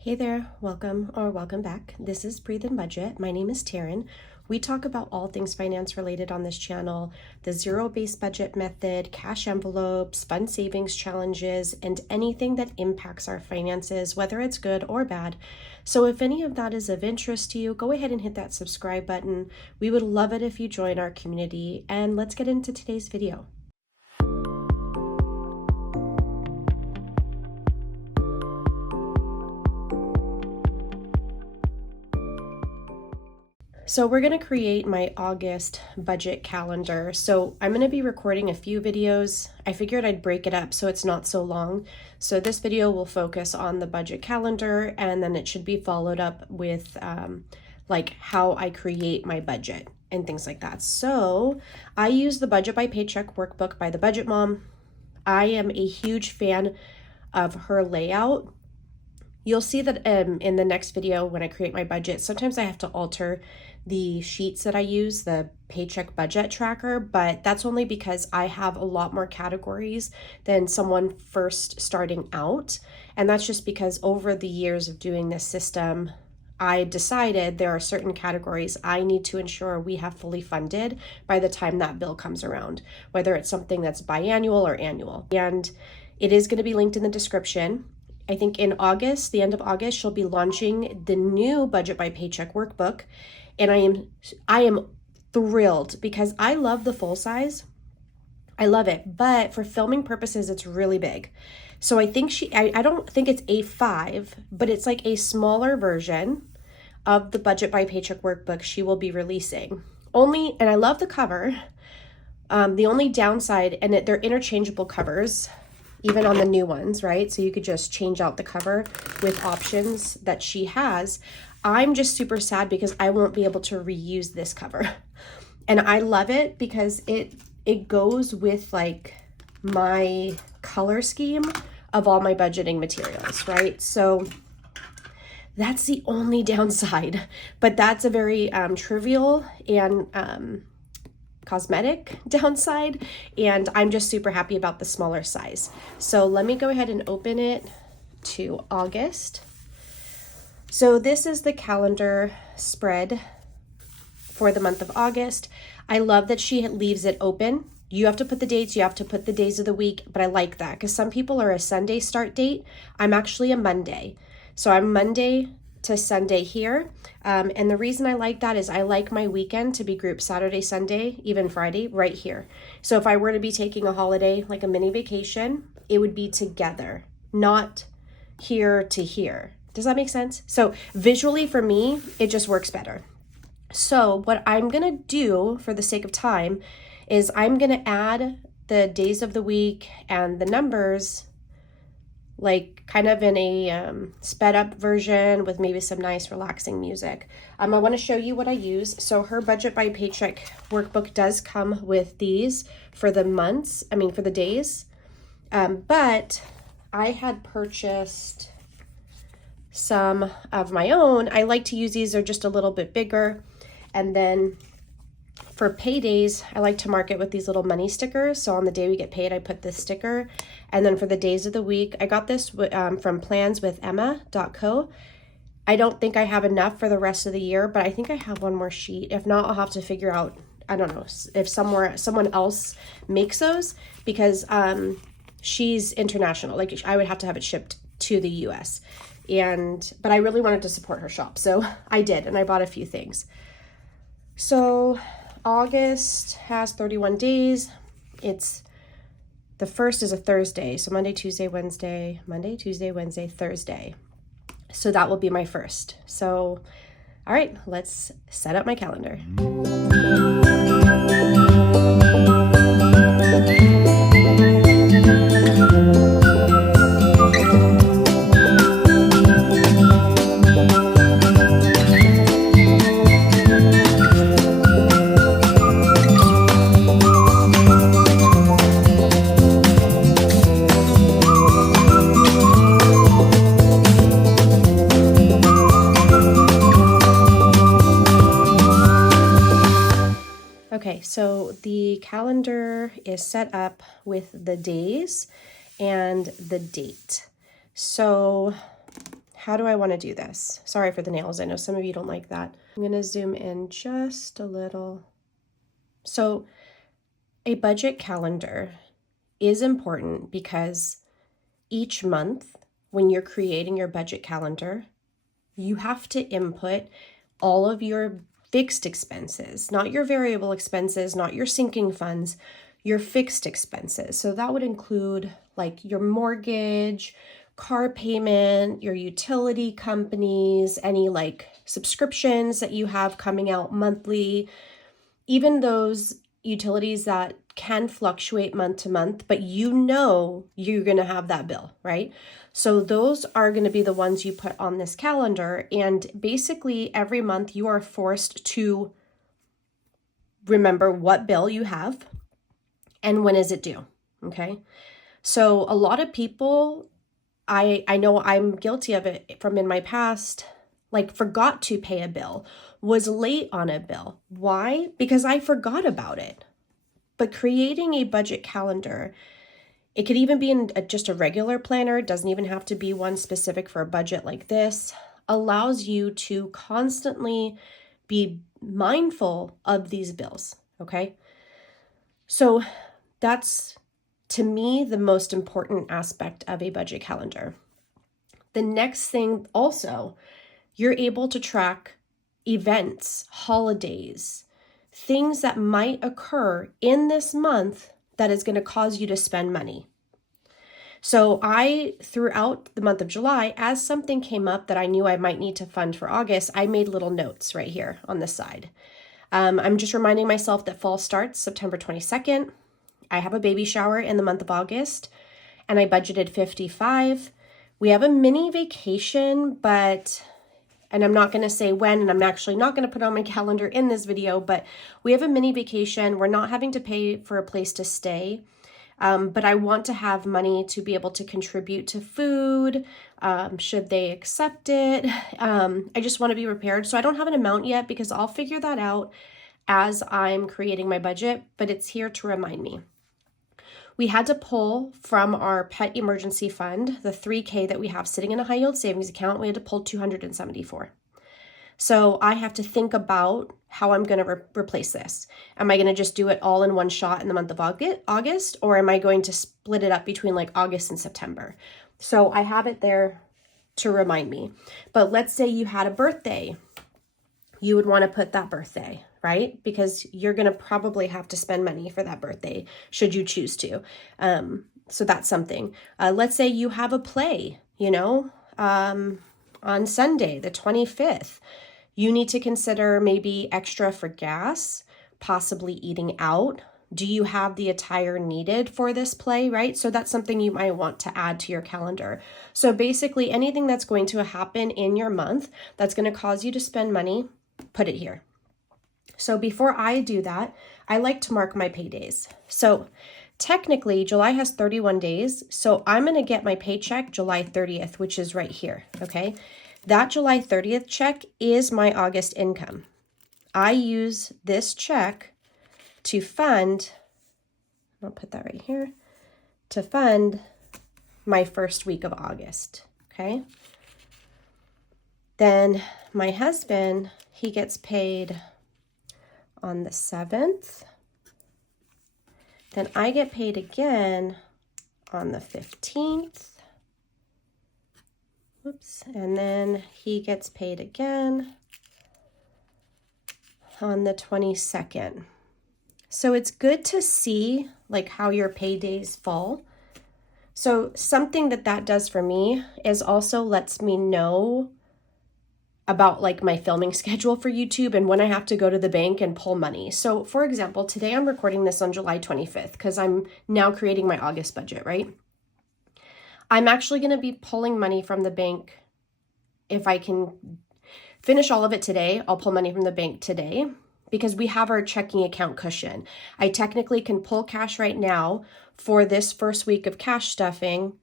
Hey there, welcome back. This is Breathe and Budget. My name is Taryn. We talk about all things finance related on this channel, the zero-based budget method, cash envelopes, fun savings challenges, and anything that impacts our finances, whether it's good or bad. So if any of that is of interest to you, go ahead and hit that subscribe button. We would love it if you join our community, and let's get into today's video. So we're going to create my August budget calendar. So I'm going to be recording a few videos. I figured I'd break it up so it's not so long. So this video will focus on the budget calendar, and then it should be followed up with like how I create my budget and things like that. So I use the Budget by Paycheck workbook by the Budget Mom. I am a huge fan of her layout. You'll see that in the next video when I create my budget, sometimes I have to alter the sheets that I use, the paycheck budget tracker, but that's only because I have a lot more categories than someone first starting out. And that's just because over the years of doing this system, I decided there are certain categories I need to ensure we have fully funded by the time that bill comes around, whether it's something that's biannual or annual. And it is going to be linked in the description. I think in August, the end of August, she'll be launching the new Budget by Paycheck workbook. And I am thrilled because I love the full size. I love it, but for filming purposes, it's really big. So I think I don't think it's A5, but it's like a smaller version of the Budget by Paycheck workbook she will be releasing. And I love the cover. The only downside, and they're interchangeable covers, even on the new ones, right? So you could just change out the cover with options that she has. I'm just super sad because I won't be able to reuse this cover. And I love it because it goes with like my color scheme of all my budgeting materials, right? So that's the only downside, but that's a very trivial and cosmetic downside, and I'm just super happy about the smaller size. So let me go ahead and open it to August. So this is the calendar spread for the month of August. I love that she leaves it open. You have to put the dates, you have to put the days of the week, but I like that because some people are a Sunday start date. I'm actually a Monday. So I'm Monday to Sunday here. And the reason I like that is I like my weekend to be grouped Saturday, Sunday, even Friday right here. So if I were to be taking a holiday, like a mini vacation, it would be together, not here to here. Does that make sense? So visually for me, it just works better. So what I'm going to do for the sake of time is I'm going to add the days of the week and the numbers like kind of in a sped up version with maybe some nice relaxing music. I want to show you what I use. So her Budget by Paycheck workbook does come with these for the months, for the days. But I had purchased some of my own. I like to use these, they're just a little bit bigger. And then for paydays, I like to mark it with these little money stickers. So on the day we get paid, I put this sticker. And then for the days of the week, I got this from planswithemma.co. I don't think I have enough for the rest of the year, but I think I have one more sheet. If not, I'll have to figure out, I don't know, if someone else makes those, because she's international. Like I would have to have it shipped to the US. But I really wanted to support her shop. So I did, and I bought a few things. So August has 31 days. The first is a Thursday. So Monday, Tuesday, Wednesday, Thursday. So that will be my first. So, all right, let's set up my calendar. Okay, so the calendar is set up with the days and the date. So how do I want to do this? Sorry for the nails. I know some of you don't like that. I'm going to zoom in just a little. So a budget calendar is important because each month when you're creating your budget calendar, you have to input all of your fixed expenses, not your variable expenses, not your sinking funds, your fixed expenses. So that would include like your mortgage, car payment, your utility companies, any like subscriptions that you have coming out monthly, even those utilities that can fluctuate month to month, but you know you're going to have that bill, right? So those are going to be the ones you put on this calendar. And basically every month you are forced to remember what bill you have and when is it due, okay? So a lot of people, I know I'm guilty of it from in my past, like forgot to pay a bill, was late on a bill. Why? Because I forgot about it. But creating a budget calendar, it could even be in just a regular planner, it doesn't even have to be one specific for a budget like this, allows you to constantly be mindful of these bills, okay? So that's, to me, the most important aspect of a budget calendar. The next thing also, you're able to track events, holidays, things that might occur in this month that is going to cause you to spend money. So throughout the month of July, as something came up that I knew I might need to fund for August, I made little notes right here on the side. I'm just reminding myself that fall starts September 22nd. I have a baby shower in the month of August, and I budgeted $55. We have a mini vacation, and I'm not going to say when, and I'm actually not going to put on my calendar in this video, but we have a mini vacation. We're not having to pay for a place to stay, but I want to have money to be able to contribute to food, should they accept it. I just want to be prepared. So I don't have an amount yet because I'll figure that out as I'm creating my budget, but it's here to remind me. We had to pull from our pet emergency fund, the $3,000 that we have sitting in a high yield savings account. We had to pull $274. So I have to think about how I'm going to replace this. Am I going to just do it all in one shot in the month of August, or am I going to split it up between like August and September? So I have it there to remind me. But let's say you had a birthday. You would want to put that birthday, right? Because you're going to probably have to spend money for that birthday, should you choose to. So that's something. Let's say you have a play, on Sunday, the 25th. You need to consider maybe extra for gas, possibly eating out. Do you have the attire needed for this play, right? So that's something you might want to add to your calendar. So basically anything that's going to happen in your month that's going to cause you to spend money, put it here. So before I do that, I like to mark my paydays. So technically July has 31 days. So I'm going to get my paycheck July 30th, which is right here. Okay. That July 30th check is my August income. I use this check to fund, I'll put that right here, to fund my first week of August. Okay. Then my husband, he gets paid on the 7th. Then I get paid again on the 15th. Oops. And then he gets paid again on the 22nd. So it's good to see like how your paydays fall. So something that does for me is also lets me know about like my filming schedule for YouTube and when I have to go to the bank and pull money. So for example, today I'm recording this on July 25th because I'm now creating my August budget, right? I'm actually going to be pulling money from the bank. If I can finish all of it today, I'll pull money from the bank today because we have our checking account cushion. I technically can pull cash right now for this first week of cash stuffing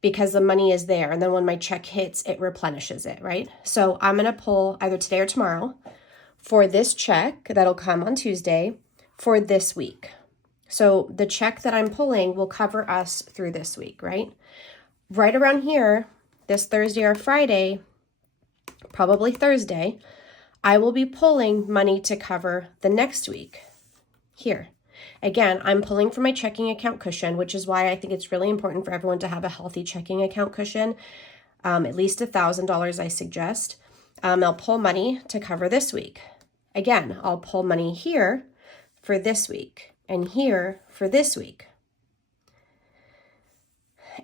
because the money is there. And then when my check hits, it replenishes it, right? So I'm going to pull either today or tomorrow for this check that'll come on Tuesday for this week. So the check that I'm pulling will cover us through this week, right? Right around here, this Thursday or Friday, probably Thursday, I will be pulling money to cover the next week here. Again, I'm pulling from my checking account cushion, which is why I think it's really important for everyone to have a healthy checking account cushion. At least $1,000 I suggest. I'll pull money to cover this week. Again, I'll pull money here for this week and here for this week.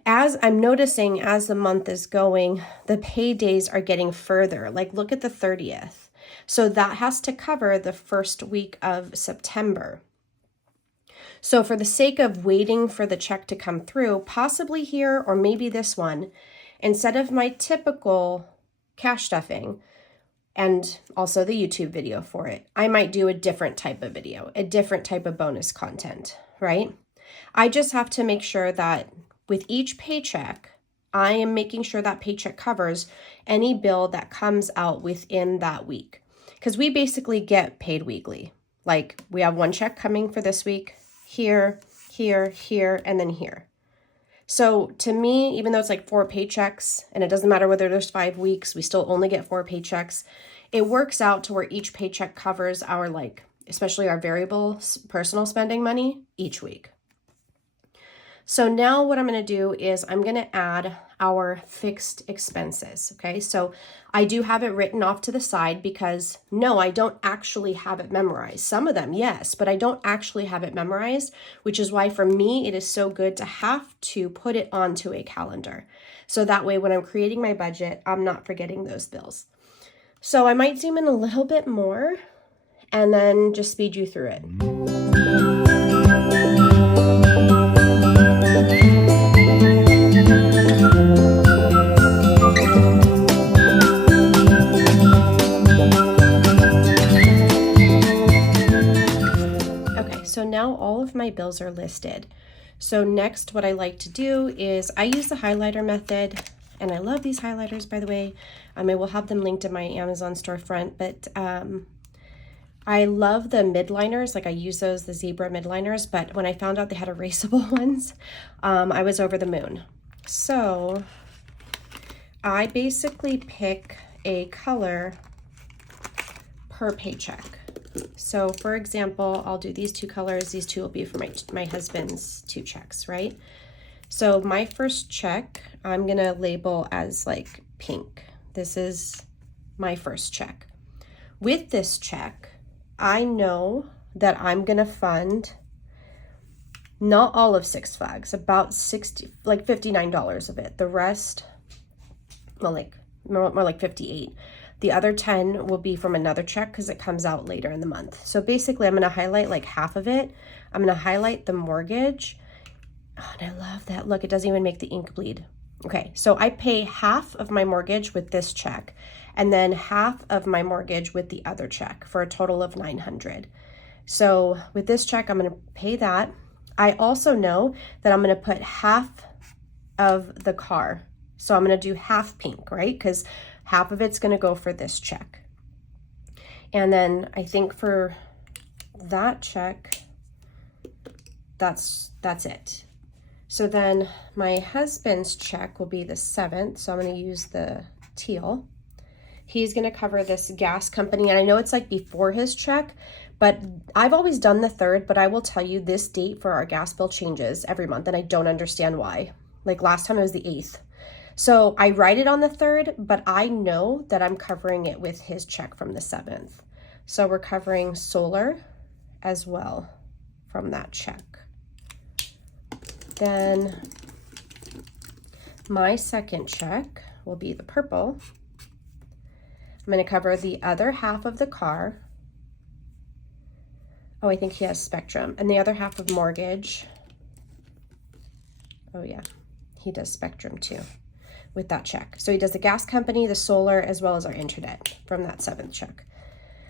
As I'm noticing as the month is going, the paydays are getting further. Like look at the 30th. So that has to cover the first week of September. So for the sake of waiting for the check to come through, possibly here or maybe this one, instead of my typical cash stuffing and also the YouTube video for it, I might do a different type of video, a different type of bonus content, right? I just have to make sure that with each paycheck, I am making sure that paycheck covers any bill that comes out within that week. Because we basically get paid weekly. Like we have one check coming for this week, here, here, here, and then here. So to me, even though it's like 4 paychecks, and it doesn't matter whether there's 5 weeks, we still only get 4 paychecks. It works out to where each paycheck covers our especially our variable personal spending money each week. So now what I'm going to do is I'm going to add our fixed expenses. Okay, so I do have it written off to the side because no, I don't actually have it memorized. Some of them, yes, but I don't actually have it memorized, which is why for me, it is so good to have to put it onto a calendar. So that way, when I'm creating my budget, I'm not forgetting those bills. So I might zoom in a little bit more and then just speed you through it. So now all of my bills are listed. So next, what I like to do is I use the highlighter method, and I love these highlighters, by the way. I will have them linked in my Amazon storefront, but I love the midliners. Like I use those, the zebra midliners, but when I found out they had erasable ones, I was over the moon. So I basically pick a color per paycheck. So for example, I'll do these 2 colors. These 2 will be for my husband's 2 checks, right? So my first check, I'm gonna label as like pink. This is my first check. With this check, I know that I'm gonna fund not all of Six Flags, about $59 of it. The rest, well, more like 58. The other 10 will be from another check because it comes out later in the month. So basically I'm gonna highlight like half of it. I'm gonna highlight the mortgage. Oh, and I love that. Look, it doesn't even make the ink bleed. Okay, so I pay half of my mortgage with this check and then half of my mortgage with the other check for a total of $900. So with this check, I'm gonna pay that. I also know that I'm gonna put half of the car. So I'm gonna do half pink, right? Because half of it's gonna go for this check. And then I think for that check, that's it. So then my husband's check will be the 7th. So I'm gonna use the teal. He's gonna cover this gas company. And I know it's like before his check, but I've always done the 3rd, but I will tell you this date for our gas bill changes every month and I don't understand why. Like last time it was the 8th. So I write it on the 3rd, but I know that I'm covering it with his check from the 7th. So we're covering solar as well from that check. Then my second check will be the purple. I'm going to cover the other half of the car. Oh, I think he has Spectrum. And the other half of mortgage. Oh yeah, he does Spectrum too with that check. So he does the gas company, the solar, as well as our internet from that 7th check.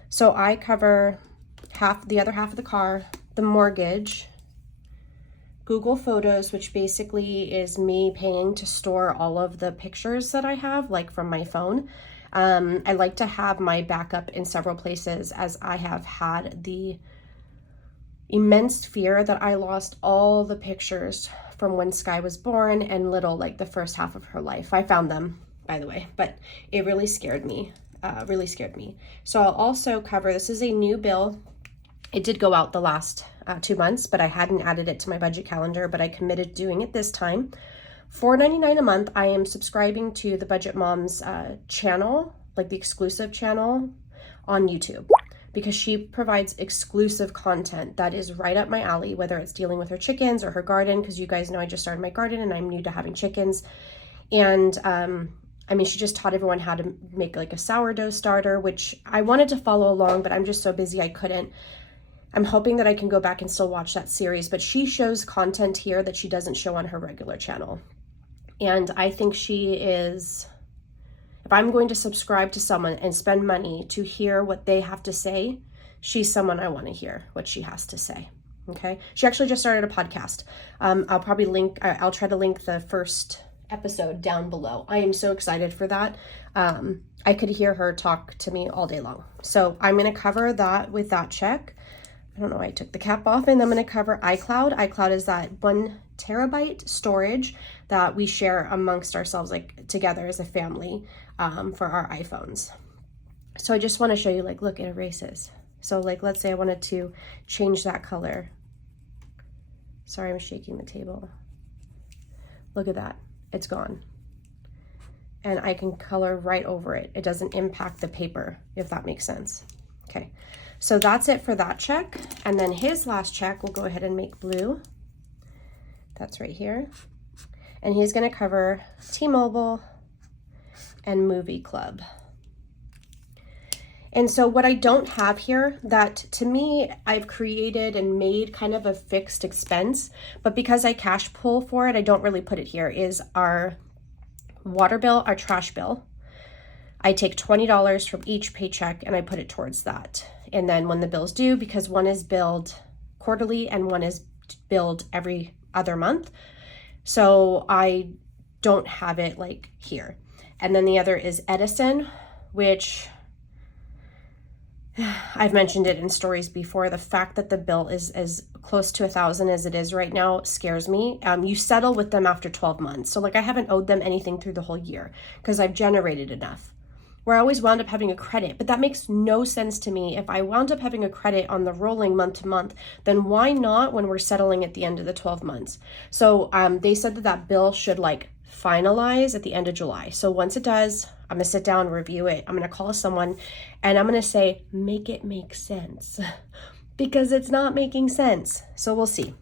So I cover the other half of the car, the mortgage, Google Photos, which basically is me paying to store all of the pictures that I have, like from my phone. I like to have my backup in several places as I have had the immense fear that I lost all the pictures from when Sky was born and Little, like the first half of her life. I found them, by the way, but it really scared me, So I'll also cover, this is a new bill. It did go out the last 2 months, but I hadn't added it to my budget calendar, but I committed doing it this time. $4.99 a month. I am subscribing to the Budget Moms channel, like the exclusive channel on YouTube, because she provides exclusive content that is right up my alley, whether it's dealing with her chickens or her garden, because you guys know I just started my garden and I'm new to having chickens. And I mean, she just taught everyone how to make like a sourdough starter, which I wanted to follow along, but I'm just so busy I couldn't. I'm hoping that I can go back and still watch that series, but she shows content here that she doesn't show on her regular channel. And I think she is, if I'm going to subscribe to someone and spend money to hear what they have to say, she's someone I want to hear what she has to say. Okay. She actually just started a podcast. I'll try to link the first episode down below. I am so excited for that. I could hear her talk to me all day long. So I'm going to cover that with that check. I don't know why I took the cap off, and I'm going to cover iCloud. iCloud is that 1 terabyte storage that we share amongst ourselves, like together as a family, for our iPhones. So I just want to show you, like, look, it erases. So like, let's say I wanted to change that color. Sorry, I'm shaking the table. Look at that. It's gone. And I can color right over it. It doesn't impact the paper, if that makes sense. Okay. So that's it for that check. And then his last check, we'll go ahead and make blue. That's right here. And he's going to cover T-Mobile and Movie Club. And so what I don't have here, that to me, I've created and made kind of a fixed expense, but because I cash pull for it, I don't really put it here, is our water bill, our trash bill. I take $20 from each paycheck and I put it towards that. And then when the bill's due, because one is billed quarterly and one is billed every other month, so I don't have it like here. And then the other is Edison, which I've mentioned it in stories before. The fact that the bill is as close to $1,000 as it is right now scares me. You settle with them after 12 months. So like, I haven't owed them anything through the whole year because I've generated enough. Where I always wound up having a credit, but that makes no sense to me. If I wound up having a credit on the rolling month to month, then why not when we're settling at the end of the 12 months? So they said that bill should like finalize at the end of July. So once it does, I'm gonna sit down, review it. I'm gonna call someone and I'm gonna say, make it make sense, because it's not making sense. So we'll see.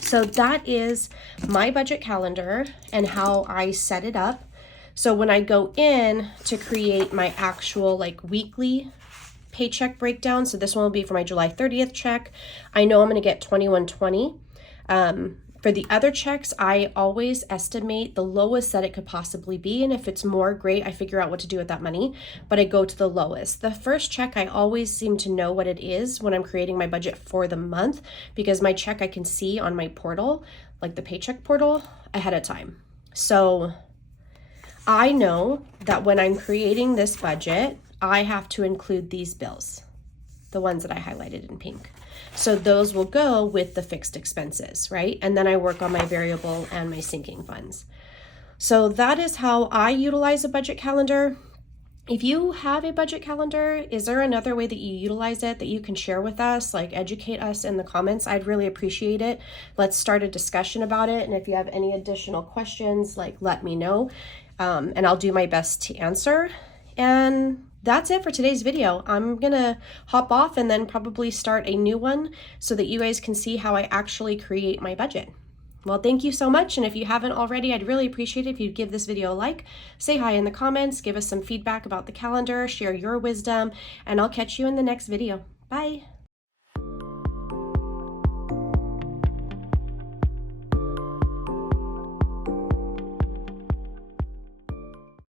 So that is my budget calendar and how I set it up. So when I go in to create my actual like weekly paycheck breakdown, so this one will be for my July 30th check. I know I'm going to get $21.20. For the other checks, I always estimate the lowest that it could possibly be. And if it's more, great, I figure out what to do with that money, but I go to the lowest. The first check, I always seem to know what it is when I'm creating my budget for the month, because my check I can see on my portal, like the paycheck portal, ahead of time. So I know that when I'm creating this budget, I have to include these bills, the ones that I highlighted in pink. So those will go with the fixed expenses, right? And then I work on my variable and my sinking funds. So that is how I utilize a budget calendar. If you have a budget calendar, is there another way that you utilize it that you can share with us, like educate us in the comments? I'd really appreciate it. Let's start a discussion about it. And if you have any additional questions, like let me know. And I'll do my best to answer. And that's it for today's video. I'm gonna hop off and then probably start a new one so that you guys can see how I actually create my budget. Well, thank you so much. And if you haven't already, I'd really appreciate it if you'd give this video a like, say hi in the comments, give us some feedback about the calendar, share your wisdom, and I'll catch you in the next video. Bye.